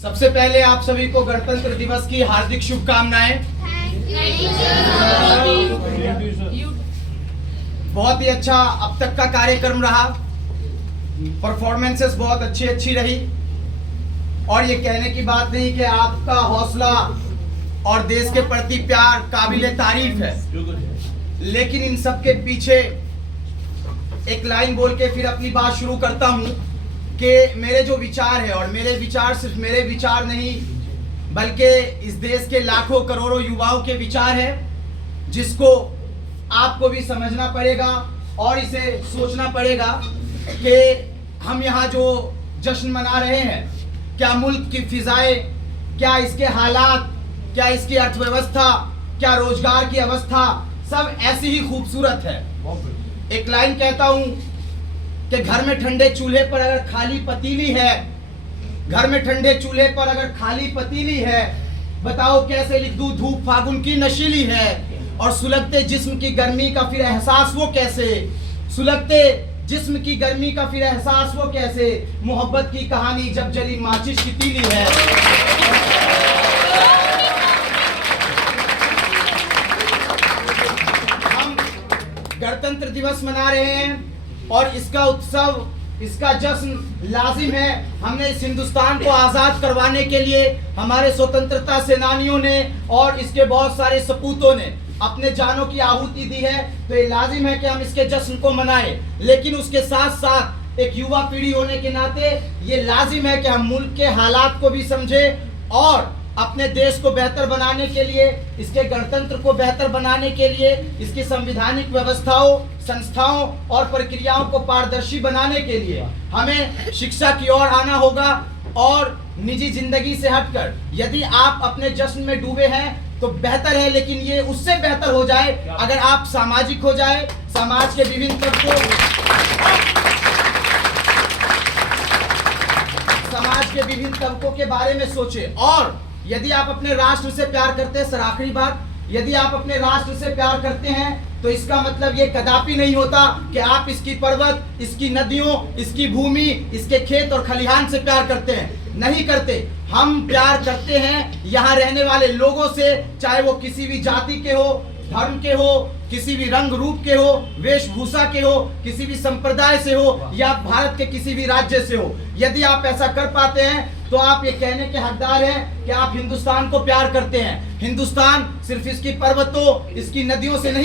सबसे पहले आप सभी को गणतंत्र दिवस की हार्दिक शुभकामनाएं। बहुत ही अच्छा अब तक का कार्यक्रम रहा, परफॉर्मेंसेस बहुत अच्छी रही और ये कहने की बात नहीं कि आपका हौसला और देश के प्रति प्यार काबिले तारीफ है, लेकिन इन सब के पीछे एक लाइन बोल के फिर अपनी बात शुरू करता हूँ कि मेरे जो विचार है, और मेरे विचार सिर्फ मेरे विचार नहीं बल्कि इस देश के लाखों करोड़ों युवाओं के विचार है, जिसको आपको भी समझना पड़ेगा और इसे सोचना पड़ेगा कि हम यहाँ जो जश्न मना रहे हैं, क्या मुल्क की फिजाएं, क्या इसके हालात, क्या इसकी अर्थव्यवस्था, क्या रोजगार की अवस्था सब ऐसी ही खूबसूरत है। एक लाइन कहता हूँ कि घर में ठंडे चूल्हे पर अगर खाली पतीली है, घर में ठंडे चूल्हे पर अगर खाली पतीली है, बताओ कैसे लिख दूं धूप फागुन की नशीली है। और सुलगते जिस्म की गर्मी का फिर एहसास वो कैसे, सुलगते जिस्म की गर्मी का फिर एहसास वो कैसे, मोहब्बत की कहानी जब जली माचिस की तीली है। हम गणतंत्र दिवस मना रहे हैं और इसका उत्सव, इसका जश्न लाजिम है। हमने इस हिंदुस्तान को आज़ाद करवाने के लिए हमारे स्वतंत्रता सेनानियों ने और इसके बहुत सारे सपूतों ने अपने जानों की आहुति दी है, तो ये लाजिम है कि हम इसके जश्न को मनाएं। लेकिन उसके साथ साथ एक युवा पीढ़ी होने के नाते ये लाजिम है कि हम मुल्क के हालात को भी समझें और अपने देश को बेहतर बनाने के लिए, इसके गणतंत्र को बेहतर बनाने के लिए, इसकी संवैधानिक व्यवस्थाओं, संस्थाओं और प्रक्रियाओं को पारदर्शी बनाने के लिए हमें शिक्षा की ओर आना होगा। और निजी जिंदगी से हटकर यदि आप अपने जश्न में डूबे हैं तो बेहतर है, लेकिन ये उससे बेहतर हो जाए अगर आप सामाजिक हो जाए, समाज के विभिन्न तबकों, समाज के विभिन्न तबकों के बारे में सोचे। और यदि आप अपने राष्ट्र से प्यार करते हैं, सर आखिरी बात, यदि आप अपने राष्ट्र से प्यार करते हैं तो इसका मतलब ये कदापि नहीं होता कि आप इसकी पर्वत, इसकी नदियों, इसकी भूमि, इसके खेत और खलिहान से प्यार करते हैं। नहीं करते। हम प्यार करते हैं यहाँ रहने वाले लोगों से, चाहे वो किसी भी जाति के हो, धर्म के हो, किसी भी रंग रूप के हो, वेशभूषा के हो, किसी भी संप्रदाय से हो या भारत के किसी भी राज्य से हो। यदि आप ऐसा कर पाते हैं तो आप ये कहने के हकदार हैं कि आप हिंदुस्तान को प्यार करते हैं। हिंदुस्तान सिर्फ इसकी पर्वतों, इसकी नदियों से नहीं